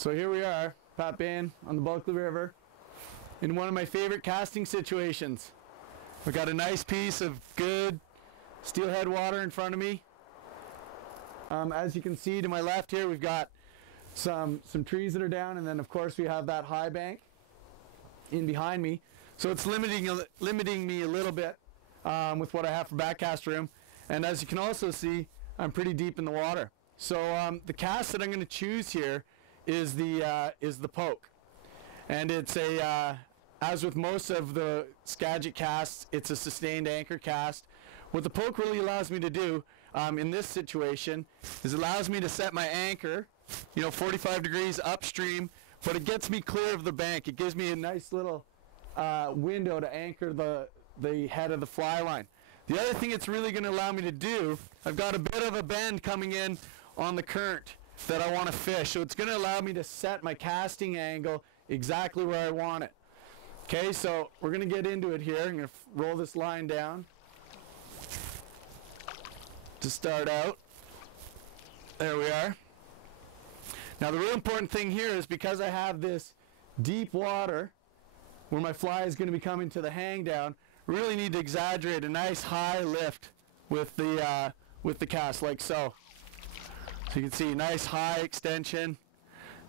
So here we are, Pat Bain on the Bulkley River, in one of my favorite casting situations. We've got a nice piece of good steelhead water in front of me. As you can see to my left here, we've got some trees that are down, and then of course we have that high bank in behind me. So it's limiting me a little bit with what I have for backcast room. And as you can also see, I'm pretty deep in the water. So the cast that I'm going to choose here is the poke, and it's as with most of the Skagit casts, it's a sustained anchor cast. What the poke really allows me to do in this situation is it allows me to set my anchor, 45 degrees upstream, but it gets me clear of the bank. It gives me a nice little window to anchor the head of the fly line. The other thing it's really going to allow me to do, I've got a bit of a bend coming in on the current that I want to fish, so it's going to allow me to set my casting angle exactly where I want it. Okay, so we're going to get into it here. I'm going to roll this line down to start out. There we are. Now the real important thing here is, because I have this deep water where my fly is going to be coming to the hang down, really need to exaggerate a nice high lift with the cast, like so. So you can see nice high extension, and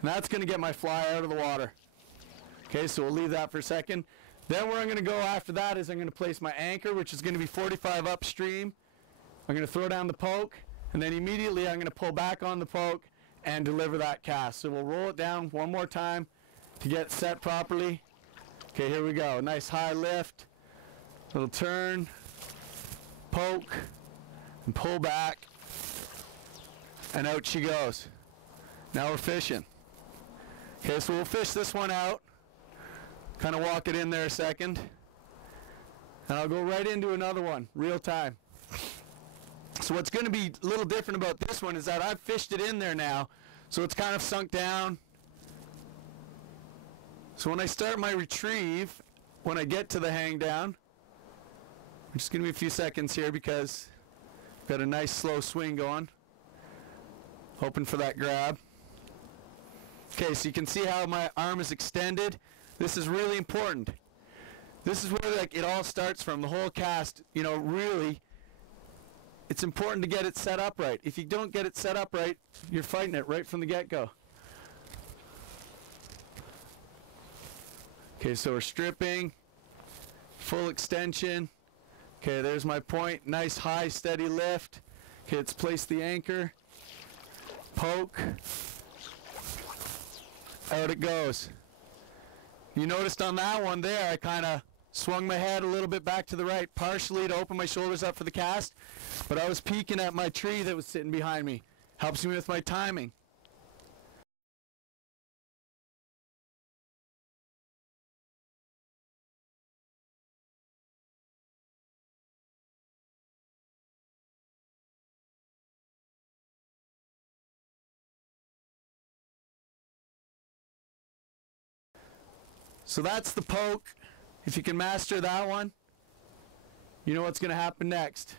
that's going to get my fly out of the water. Okay, so we'll leave that for a second. Then where I'm going to go after that is I'm going to place my anchor, which is going to be 45 upstream. I'm going to throw down the poke, and then immediately I'm going to pull back on the poke and deliver that cast. So we'll roll it down one more time to get set properly. Okay, here we go. Nice high lift, little turn, poke, and pull back, and out she goes. Now we're fishing. Okay, so we'll fish this one out, kind of walk it in there a second, and I'll go right into another one, real time. So what's going to be a little different about this one is that I've fished it in there now, so it's kind of sunk down. So when I start my retrieve, when I get to the hang down, I'm just going to be a few seconds here because I've got a nice slow swing going. Hoping for that grab. Okay, so you can see how my arm is extended. This is really important. This is where it all starts from, the whole cast. Really, it's important to get it set up right. If you don't get it set up right, you're fighting it right from the get-go. Okay, so we're stripping, full extension. Okay, there's my point. Nice high steady lift. Okay, let's place the anchor. Poke, out it goes. You noticed on that one there, I kind of swung my head a little bit back to the right, partially to open my shoulders up for the cast, but I was peeking at my tree that was sitting behind me. Helps me with my timing. So that's the poke. If you can master that one, you know what's going to happen next.